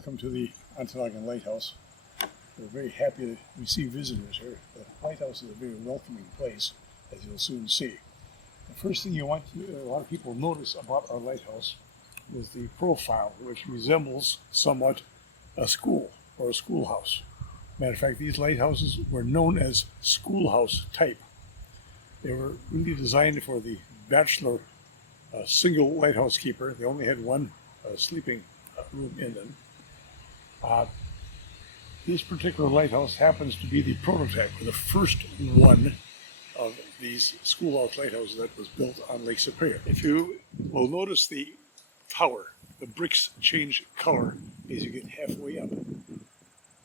Welcome to the Ontonagon Lighthouse. We're very happy to receive visitors here. The lighthouse is a very welcoming place, as you'll soon see. The first thing a lot of people notice about our lighthouse is the profile, which resembles somewhat a school or a schoolhouse. Matter of fact, these lighthouses were known as schoolhouse type. They were really designed for the bachelor single lighthouse keeper. They only had one sleeping room in them. This particular lighthouse happens to be the prototype, or the first one of these schoolhouse lighthouses that was built on Lake Superior. If you will notice the tower, the bricks change color as you get halfway up.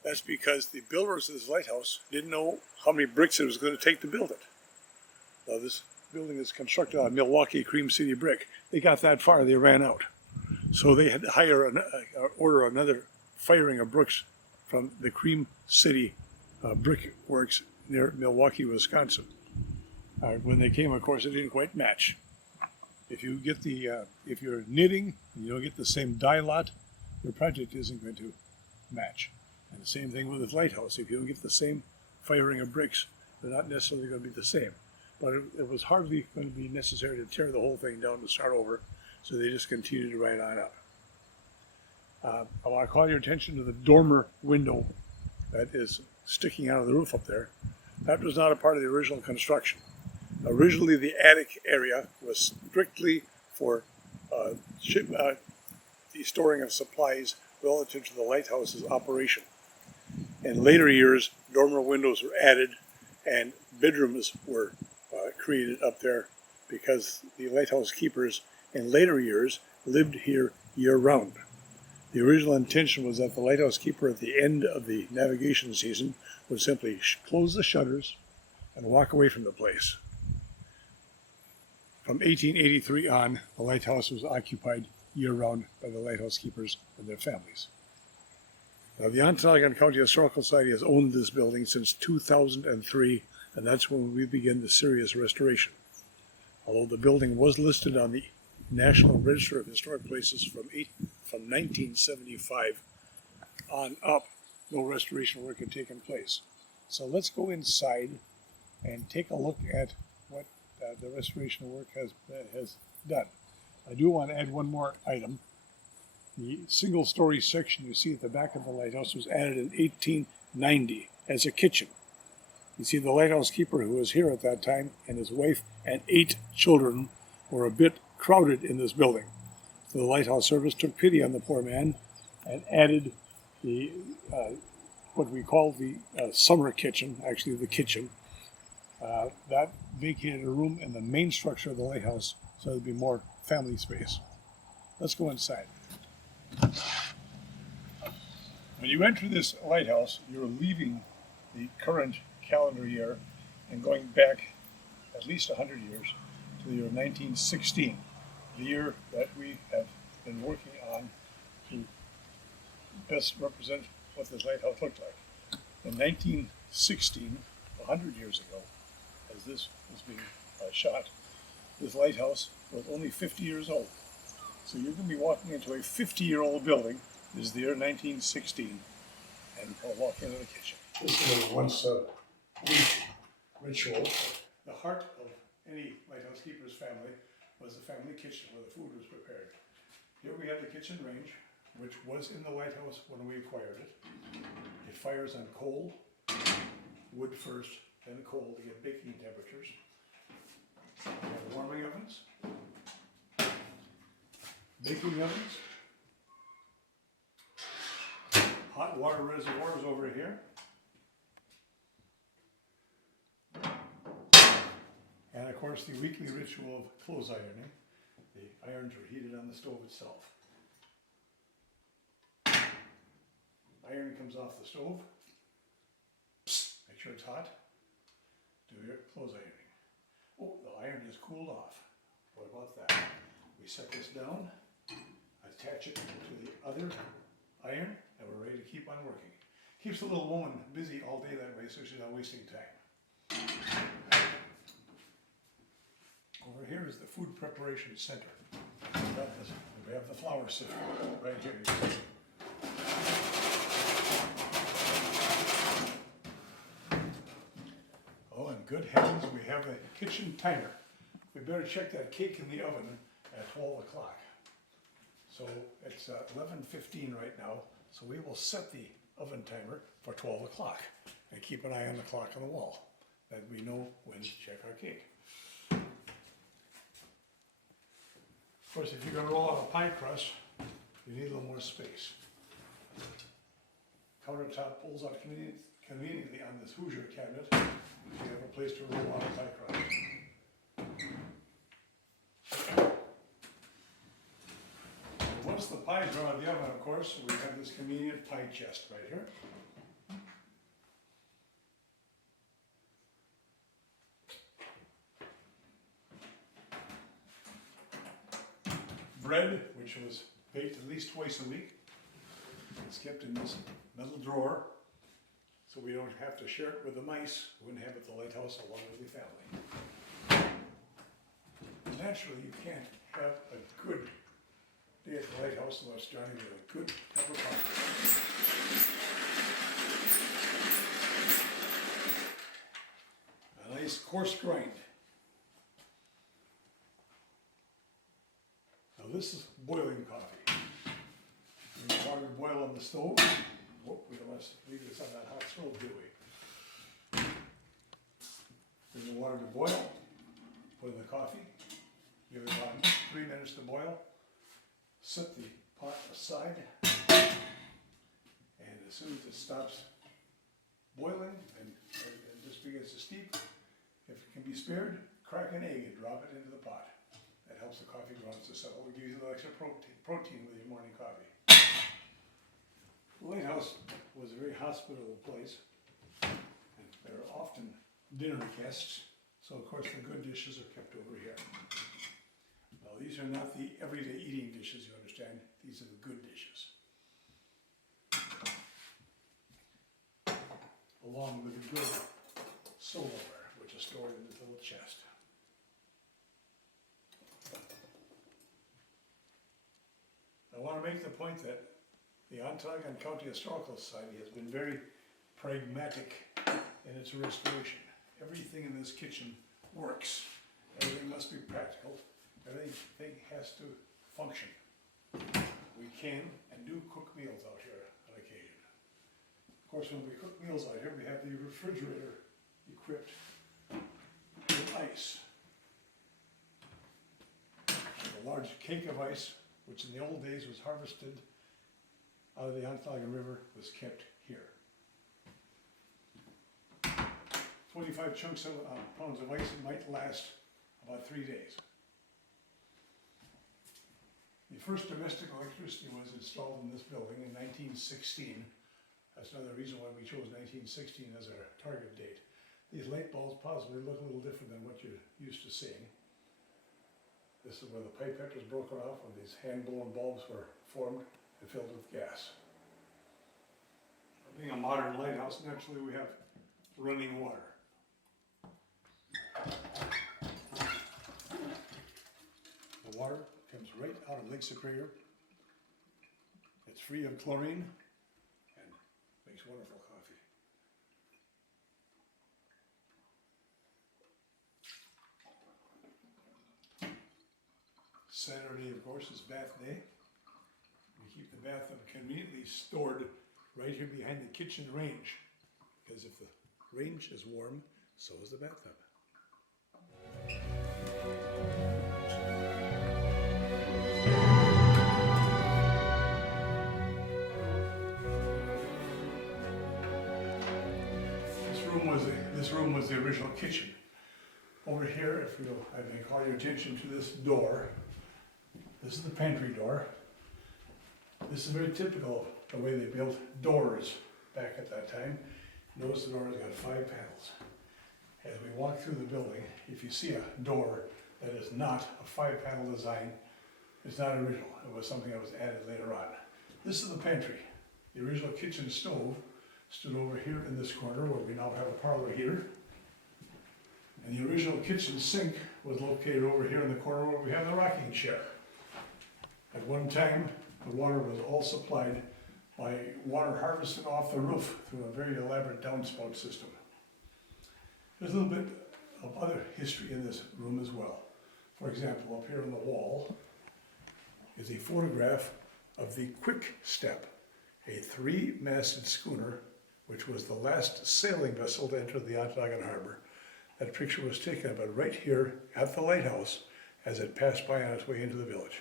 That's because the builders of this lighthouse didn't know how many bricks it was going to take to build it. Now, this building is constructed on Milwaukee Cream City brick. They got that far, they ran out. So they had to hire order another firing of bricks from the Cream City brick works near Milwaukee, Wisconsin. When they came, of course, it didn't quite match. If you get if you're knitting and you don't get the same dye lot, your project isn't going to match. And the same thing with this lighthouse. If you don't get the same firing of bricks, they're not necessarily going to be the same. But it was hardly going to be necessary to tear the whole thing down to start over, so they just continued right on up. I want to call your attention to the dormer window that is sticking out of the roof up there. That was not a part of the original construction. Originally, the attic area was strictly for the storing of supplies relative to the lighthouse's operation. In later years, dormer windows were added and bedrooms were created up there because the lighthouse keepers in later years lived here year-round. The original intention was that the lighthouse keeper at the end of the navigation season would simply close the shutters and walk away from the place. From 1883 on, the lighthouse was occupied year-round by the lighthouse keepers and their families. Now, the Ontonagon County Historical Society has owned this building since 2003, and that's when we began the serious restoration. Although the building was listed on the National Register of Historic Places from 1975 on up, no restoration work had taken place. So let's go inside and take a look at what the restoration work has done. I do want to add one more item. The single-story section you see at the back of the lighthouse was added in 1890 as a kitchen. You see, the lighthouse keeper who was here at that time and his wife and 8 children were a bit crowded in this building. So the lighthouse service took pity on the poor man and added the what we call the summer kitchen, actually the kitchen. That vacated a room in the main structure of the lighthouse so there'd be more family space. Let's go inside. When you enter this lighthouse, you're leaving the current calendar year and going back at least 100 years to the year 1916, the year that we have been working on to best represent what this lighthouse looked like. In 1916, 100 years ago, as this was being shot, this lighthouse was only 50 years old. So you're going to be walking into a 50-year-old building. This is the year 1916, and we'll walk into the kitchen. This was once a week ritual. The heart of any lighthouse keeper's family was the family kitchen where the food was prepared. Here we have the kitchen range, which was in the lighthouse when we acquired it. It fires on coal, wood first, then coal to get baking temperatures. We have warming ovens, baking ovens, hot water reservoirs over here, and of course the weekly ritual of clothes ironing. The irons are heated on the stove itself. Iron comes off the stove. Make sure it's hot. Do your clothes ironing. Oh, the iron is cooled off. What about that? We set this down, attach it to the other iron, and we're ready to keep on working. Keeps the little woman busy all day that way so she's not wasting time. Over here is the food preparation center. We have the flour sifter right here. good heavens, we have a kitchen timer. We better check that cake in the oven at 12 o'clock. So it's 11:15 right now, so we will set the oven timer for 12 o'clock and keep an eye on the clock on the wall, that we know when to check our cake. Of course, if you're going to roll out a pie crust, you need a little more space. Countertop pulls out conveniently on this Hoosier cabinet, so you have a place to roll out a pie crust. Once the pies are out of the oven, of course, we have this convenient pie chest right here. Bread, which was baked at least twice a week, is kept in this metal drawer, so we don't have to share it with the mice who inhabit the lighthouse along with the family. Naturally, you can't have a good day at the lighthouse unless starting with a good cup of coffee. A nice coarse grind. Now this is boiling coffee. We water to boil on the stove. Whoop, we don't want to leave this on that hot stove, do we? Bring the water to boil, put in the coffee, give it about 3 minutes to boil, set the pot aside, and as soon as it stops boiling and just begins to steep, if it can be spared, crack an egg and drop it into the pot. That helps the coffee grounds to settle. It gives you a little extra protein with your morning coffee. The Lighthouse was a very hospitable place, and there are often dinner guests, so of course the good dishes are kept over here. Now these are not the everyday eating dishes, you understand, these are the good dishes. Along with the good silverware, which is stored in this little chest. I want to make the point that the Ontonagon County Historical Society has been very pragmatic in its restoration. Everything in this kitchen works. Everything must be practical. Everything has to function. We can and do cook meals out here on occasion. Of course, when we cook meals out here, we have the refrigerator equipped with ice. A large cake of ice, which in the old days was harvested out of the Ontonagon River, was kept here. 25 chunks of pounds of ice might last about 3 days. The first domestic electricity was installed in this building in 1916. That's another reason why we chose 1916 as our target date. These light bulbs possibly look a little different than what you're used to seeing. This is where the pipette was broken off when these hand-blown bulbs were formed and filled with gas. Being a modern lighthouse, naturally we have running water. The water comes right out of Lake Superior. It's free of chlorine and makes wonderful coffee. Saturday, of course, is bath day. We keep the bathtub conveniently stored right here behind the kitchen range, because if the range is warm, so is the bathtub. This room was the original kitchen. Over here, if I may call your attention to this door. This is the pantry door. This is very typical of the way they built doors back at that time. Notice the door has got 5 panels. As we walk through the building, if you see a door that is not a 5-panel design, it's not original. It was something that was added later on. This is the pantry. The original kitchen stove stood over here in this corner where we now have a parlor heater. And the original kitchen sink was located over here in the corner where we have the rocking chair. At one time, the water was all supplied by water harvested off the roof through a very elaborate downspout system. There's a little bit of other history in this room as well. For example, up here on the wall is a photograph of the Quick Step, a three-masted schooner which was the last sailing vessel to enter the Ontonagon harbor. That picture was taken about right here at the lighthouse as it passed by on its way into the village.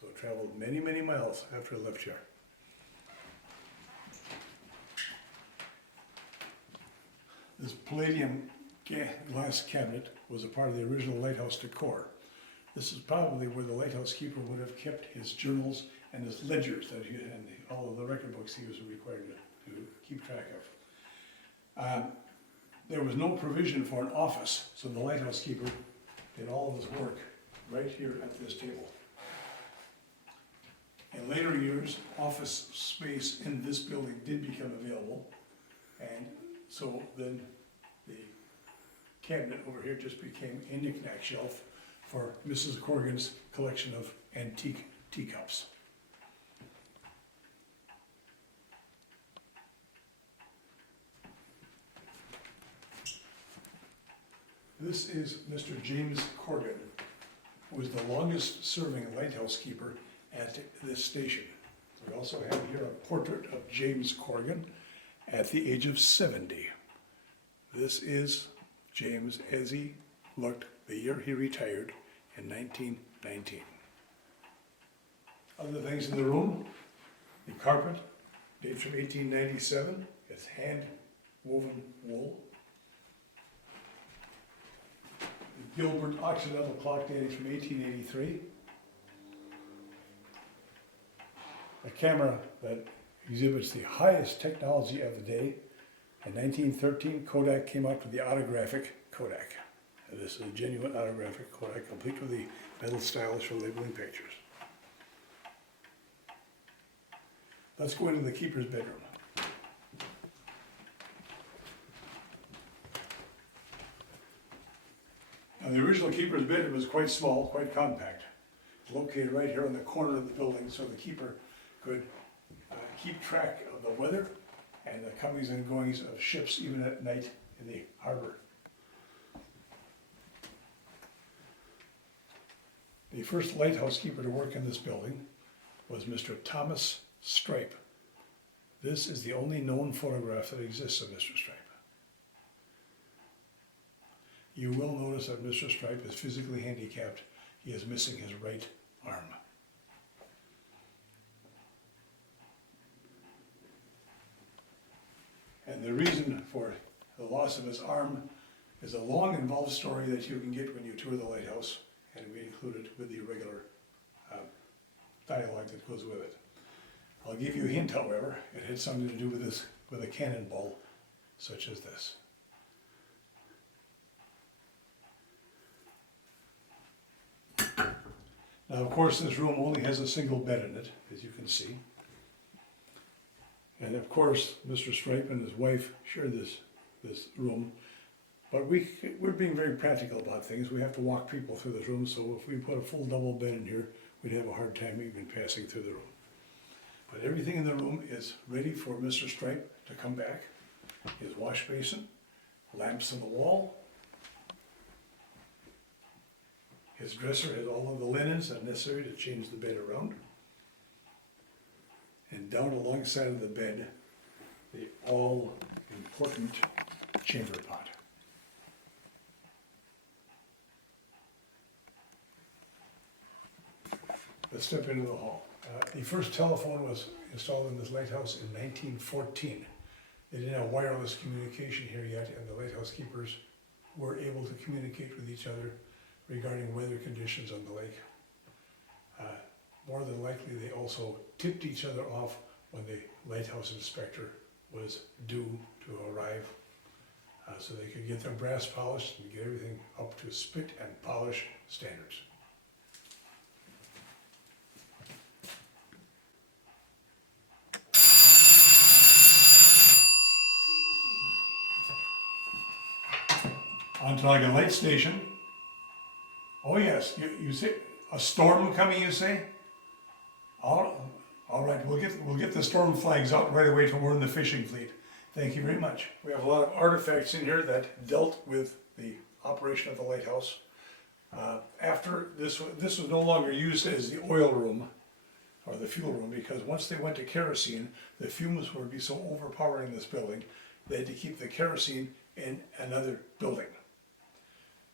So it traveled many, many miles after it left here. This palladium glass cabinet was a part of the original lighthouse decor. This is probably where the lighthouse keeper would have kept his journals and his ledgers that he, and all of the record books he was required to keep track of. There was no provision for an office, so the lighthouse keeper did all of his work right here at this table. In later years, office space in this building did become available, and so then the cabinet over here just became a knick-knack shelf for Mrs. Corrigan's collection of antique teacups. This is Mr. James Corrigan, who was the longest serving lighthouse keeper at this station. We also have here a portrait of James Corrigan at the age of 70. This is James as he looked the year he retired in 1919. Other things in the room, the carpet dates from 1897. It's hand woven wool. The Gilbert Occidental clock dating from 1883. A camera that exhibits the highest technology of the day. In 1913, Kodak came out with the autographic Kodak. And this is a genuine autographic Kodak, complete with the metal stylus for labeling pictures. Let's go into the keeper's bedroom. Now, the original keeper's bedroom was quite small, quite compact. It's located right here on the corner of the building, so the keeper could keep track of the weather and the comings and goings of ships even at night in the harbor. The first lighthouse keeper to work in this building was Mr. Thomas Stripe. This is the only known photograph that exists of Mr. Stripe. You will notice that Mr. Stripe is physically handicapped. He is missing his right arm. And the reason for the loss of his arm is a long, involved story that you can get when you tour the lighthouse, and we include it with the regular dialogue that goes with it. I'll give you a hint, however. It had something to do with this, with a cannonball such as this. Now, of course, this room only has a single bed in it, as you can see. And of course, Mr. Stripe and his wife share this room. But we're being very practical about things. We have to walk people through this room, so if we put a full double bed in here, we'd have a hard time even passing through the room. But everything in the room is ready for Mr. Stripe to come back. His wash basin, lamps on the wall. His dresser has all of the linens that are necessary to change the bed around. And down alongside of the bed, the all-important chamber pot. Let's step into the hall. The first telephone was installed in this lighthouse in 1914. They didn't have wireless communication here yet, and the lighthouse keepers were able to communicate with each other regarding weather conditions on the lake. More than likely, they also tipped each other off when the lighthouse inspector was due to arrive, so they could get their brass polished and get everything up to spit and polish standards. Ontonagon Light Station. Oh yes, you say, a storm coming, you say? All right, we'll get the storm flags out right away till we're in the fishing fleet. Thank you very much. We have a lot of artifacts in here that dealt with the operation of the lighthouse. After this was no longer used as the oil room or the fuel room, because once they went to kerosene, the fumes would be so overpowering this building, they had to keep the kerosene in another building.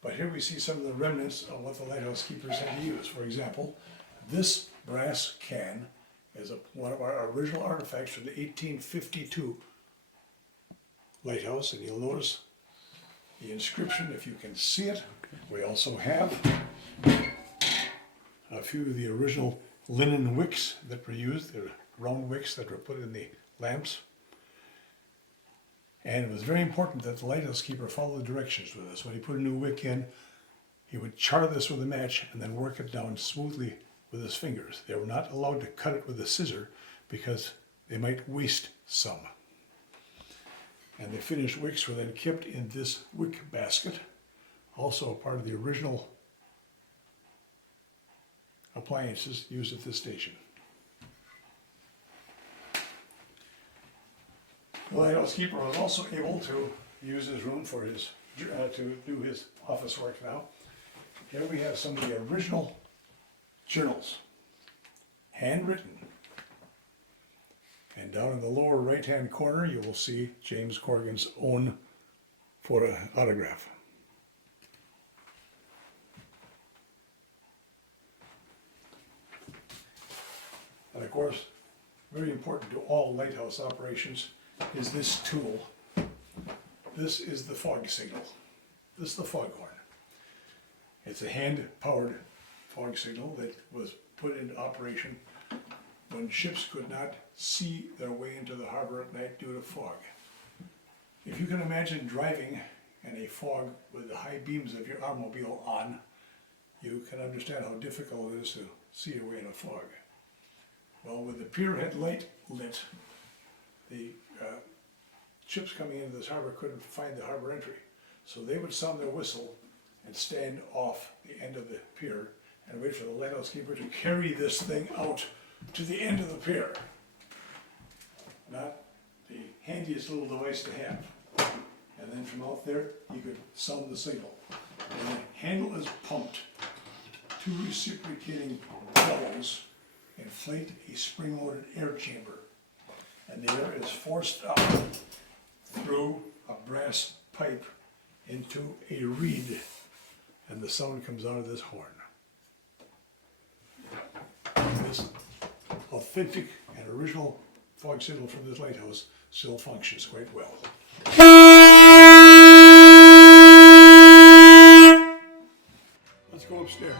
But here we see some of the remnants of what the lighthouse keepers had to use. For example, this brass can is one of our original artifacts from the 1852 lighthouse, and you'll notice the inscription if you can see it. We also have a few of the original linen wicks that were used. They're round wicks that were put in the lamps. And it was very important that the lighthouse keeper follow the directions with this. When he put a new wick in, he would char this with a match and then work it down smoothly with his fingers. They were not allowed to cut it with a scissor because they might waste some. And the finished wicks were then kept in this wick basket, also a part of the original appliances used at this station. The lighthouse keeper was also able to use his room for his to do his office work now. Here we have some of the original journals, handwritten. And down in the lower right-hand corner, you will see James Corrigan's own photo autograph. And of course, very important to all lighthouse operations is this tool. This is the fog signal. This is the foghorn. It's a hand-powered fog signal that was put into operation when ships could not see their way into the harbor at night due to fog. If you can imagine driving in a fog with the high beams of your automobile on, you can understand how difficult it is to see your way in a fog. Well, with the pier head light lit, the ships coming into this harbor couldn't find the harbor entry. So they would sound their whistle and stand off the end of the pier and wait for the lighthouse keeper to carry this thing out to the end of the pier. Not the handiest little device to have. And then from out there, you could sound the signal. And the handle is pumped. Two reciprocating bellows inflate a spring-loaded air chamber. And the air is forced up through a brass pipe into a reed. And the sound comes out of this horn. This authentic and original fog signal from this lighthouse still functions quite well. Let's go upstairs.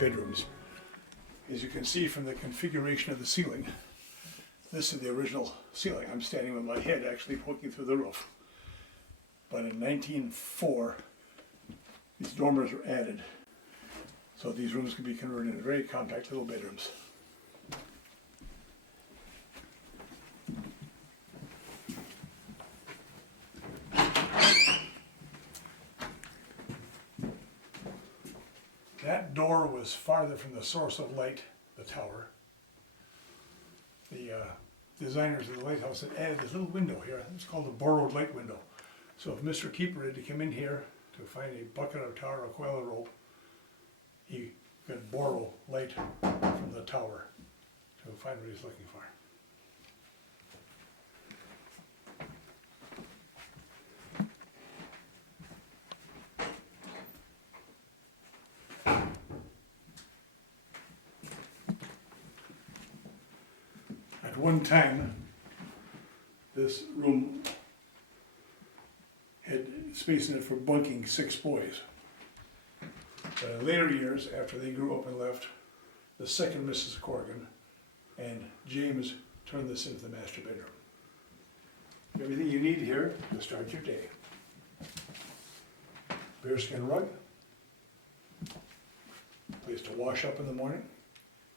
Bedrooms. As you can see from the configuration of the ceiling, this is the original ceiling. I'm standing with my head actually poking through the roof. But in 1904, these dormers were added, so these rooms could be converted into very compact little bedrooms. That door was farther from the source of light, the tower. The designers of the lighthouse had added this little window here. It's called a borrowed light window. So if Mr. Keeper had to come in here to find a bucket of tar or a coil of rope, he could borrow light from the tower to find what he's looking for. At one time, this room had space in it for bunking 6 boys. But in later years, after they grew up and left, the second Mrs. Corrigan and James turned this into the master bedroom. Everything you need here to start your day. Bearskin rug, place to wash up in the morning,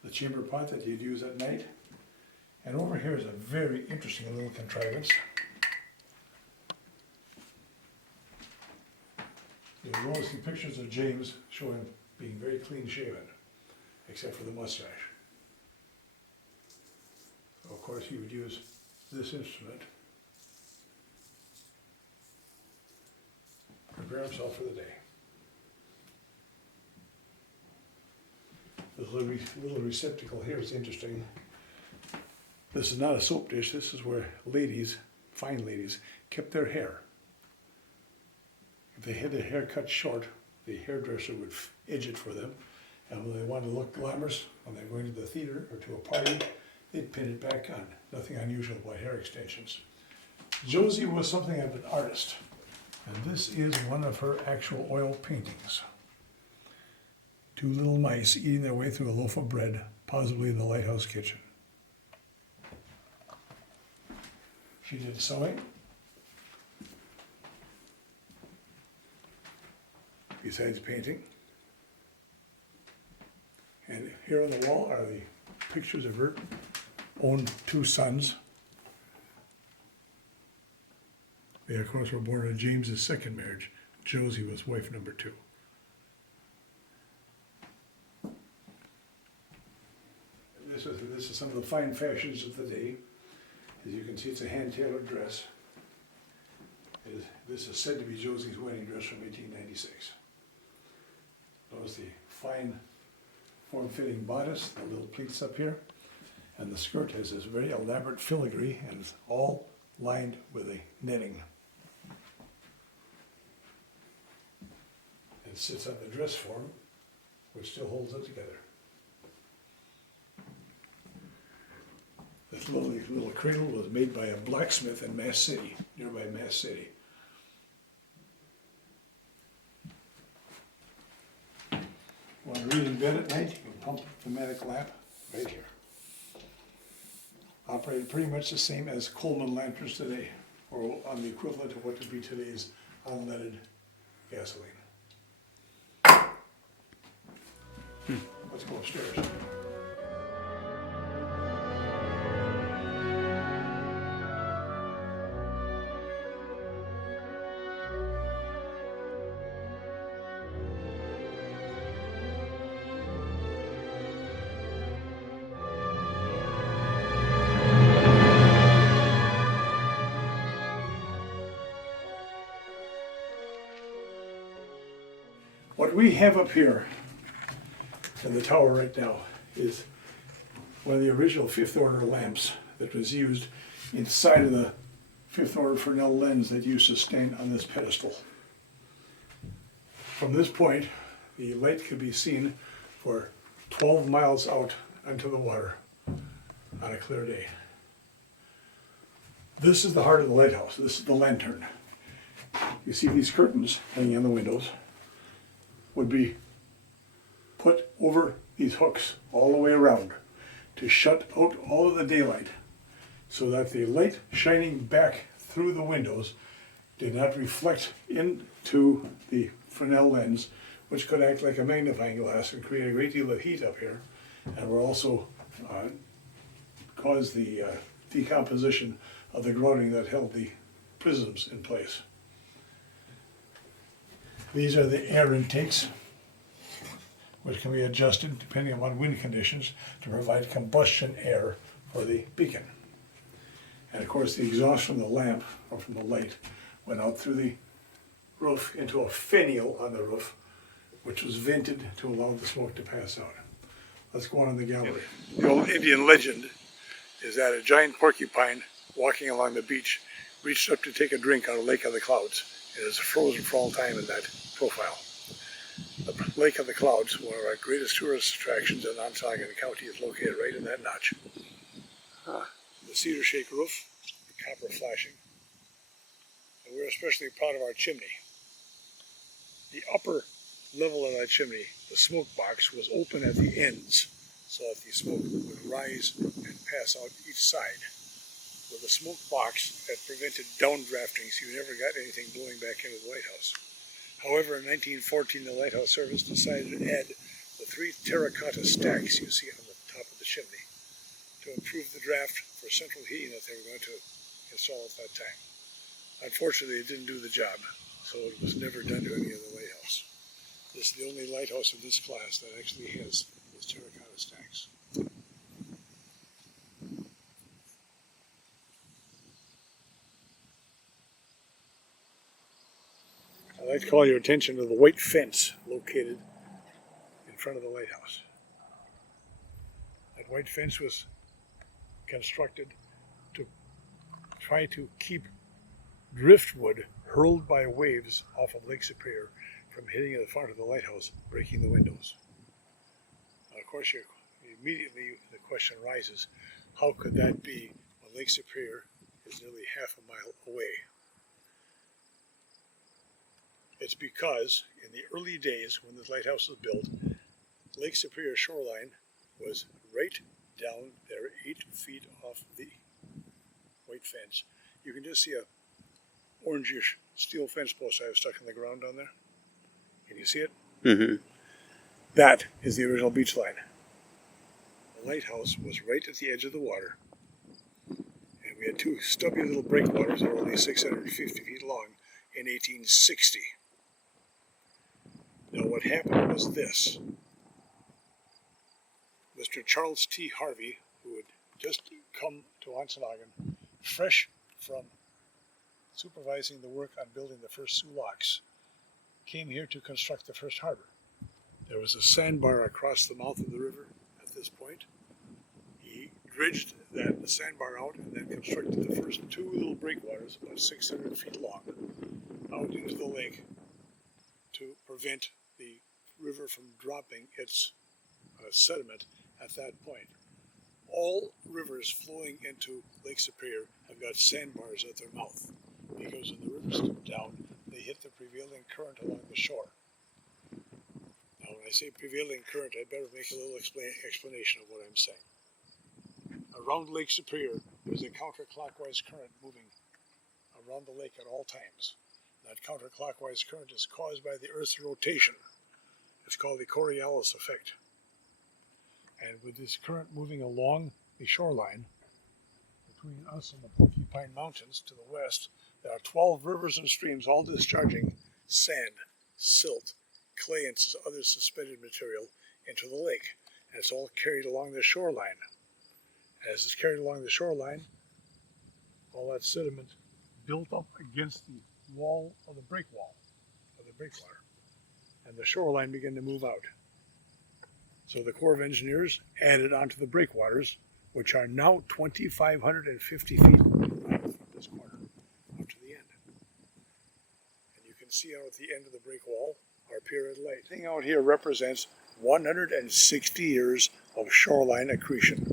the chamber pot that you'd use at night, and over here is a very interesting little contrivance. You'll always see pictures of James showing being very clean shaven, except for the mustache. Of course, he would use this instrument to prepare himself for the day. This little receptacle here is interesting. This is not a soap dish. This is where ladies, fine ladies, kept their hair. If they had their hair cut short, the hairdresser would edge it for them. And when they wanted to look glamorous, when they were going to the theater or to a party, they'd pin it back on. Nothing unusual about hair extensions. Josie was something of an artist. And this is one of her actual oil paintings. Two little mice eating their way through a loaf of bread, possibly in the Lighthouse kitchen. She did sewing. Besides painting. And here on the wall are the pictures of her own two sons. They, of course, were born in James's second marriage. Josie was wife number 2. This is some of the fine fashions of the day. As you can see, it's a hand-tailored dress. This is said to be Josie's wedding dress from 1896. Notice the fine, form-fitting bodice, the little pleats up here, and the skirt has this very elaborate filigree, and it's all lined with a netting. It sits on the dress form, which still holds it together. This little cradle was made by a blacksmith in Mass City, nearby Mass City. Want to read in bed at night? You can pump the pneumatic lamp right here. Operated pretty much the same as Coleman lanterns today, or on the equivalent of what would be today's unleaded gasoline. Let's go upstairs. What we have up here in the tower right now is one of the original Fifth Order lamps that was used inside of the Fifth Order Fresnel lens that used to stand on this pedestal. From this point, the light could be seen for 12 miles out into the water on a clear day. This is the heart of the lighthouse. This is the lantern. You see these curtains hanging on the windows would be put over these hooks all the way around to shut out all of the daylight so that the light shining back through the windows did not reflect into the Fresnel lens, which could act like a magnifying glass and create a great deal of heat up here, and will also cause the decomposition of the grouting that held the prisms in place. These are the air intakes, which can be adjusted depending on wind conditions to provide combustion air for the beacon. And of course, the exhaust from the lamp, or from the light, went out through the roof into a finial on the roof, which was vented to allow the smoke to pass out. Let's go on in the gallery. The old Indian legend is that a giant porcupine walking along the beach reached up to take a drink out of Lake of the Clouds. It is frozen for all time in that profile. The Lake of the Clouds, one of our greatest tourist attractions in Ontonagon County, is located right in that notch. The cedar shake roof, copper flashing, and we're especially proud of our chimney. The upper level of that chimney, the smoke box, was open at the ends so that the smoke would rise and pass out each side. with a smoke box that prevented downdrafting, so you never got anything blowing back into the lighthouse. However, in 1914, the lighthouse service decided to add the 3 terracotta stacks you see on the top of the chimney to improve the draft for central heating that they were going to install at that time. Unfortunately, it didn't do the job, so it was never done to any other lighthouse. This is the only lighthouse of this class that actually has those terracotta stacks. I'd like to call your attention to the white fence located in front of the lighthouse. That white fence was constructed to try to keep driftwood hurled by waves off of Lake Superior from hitting the front of the lighthouse, breaking the windows. Now, of course, immediately the question arises, how could that be when Lake Superior is nearly half a mile away? It's because in the early days when this lighthouse was built, Lake Superior shoreline was right down there, 8 feet off the white fence. You can just see a orangish steel fence post I have stuck in the ground down there. Can you see it? Mm-hmm. That is the original beach line. The lighthouse was right at the edge of the water, and we had 2 stubby little breakwaters that were only 650 feet long in 1860. Now what happened was this. Mr. Charles T. Harvey, who had just come to Ontonagon, fresh from supervising the work on building the first Sioux locks, came here to construct the first harbor. There was a sandbar across the mouth of the river at this point. He dredged that sandbar out and then constructed the first 2 little breakwaters, about 600 feet long, out into the lake to prevent the river from dropping its sediment at that point. All rivers flowing into Lake Superior have got sandbars at their mouth, because when the rivers come down, they hit the prevailing current along the shore. Now, when I say prevailing current, I'd better make a little explanation of what I'm saying. Around Lake Superior, there's a counterclockwise current moving around the lake at all times. That counterclockwise current is caused by the Earth's rotation. It's called the Coriolis effect. And with this current moving along the shoreline, between us and the Porcupine Mountains to the west, there are 12 rivers and streams all discharging sand, silt, clay, and other suspended material into the lake. And it's all carried along the shoreline. As it's carried along the shoreline, all that sediment built up against the wall of the breakwater, and the shoreline began to move out. So the Corps of Engineers added onto the breakwaters, which are now 2,550 feet out from this corner, up to the end. And you can see out at the end of the break wall our pier at light. The thing out here represents 160 years of shoreline accretion.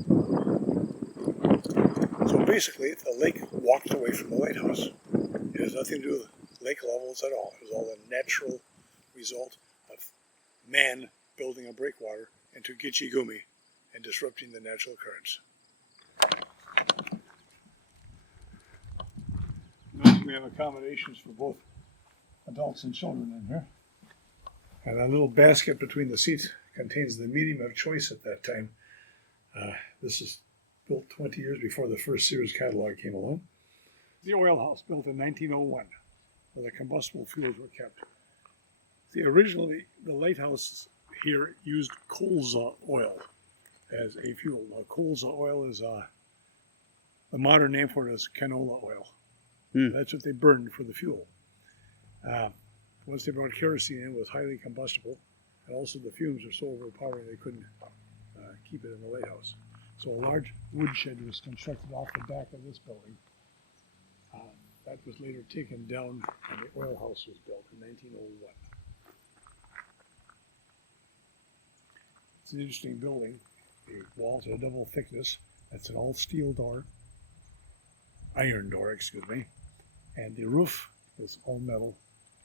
So basically, the lake walked away from the lighthouse. It has nothing to do with lake levels at all. It was all a natural result of man building a breakwater into Gitche Gumee and disrupting the natural currents. Notice we have accommodations for both adults and children in here. And that little basket between the seats contains the medium of choice at that time. This is built 20 years before the first Sears catalog came along. The oil house built in 1901, where the combustible fuels were kept. See, originally, the lighthouse here used colza oil as a fuel. Now, colza oil is the modern name for it is canola oil. That's what they burned for the fuel. Once they brought kerosene in, it was highly combustible, and also the fumes were so overpowering they couldn't keep it in the lighthouse. So a large woodshed was constructed off the back of this building. That was later taken down, and the oil house was built in 1901. It's an interesting building. The walls are a double thickness. That's an all steel door, iron door, excuse me. And the roof is all metal.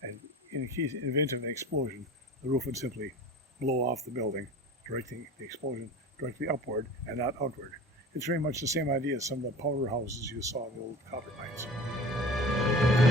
And in the event of an explosion, the roof would simply blow off the building, directing the explosion directly upward and not outward. It's very much the same idea as some of the powerhouses you saw in the old copper mines.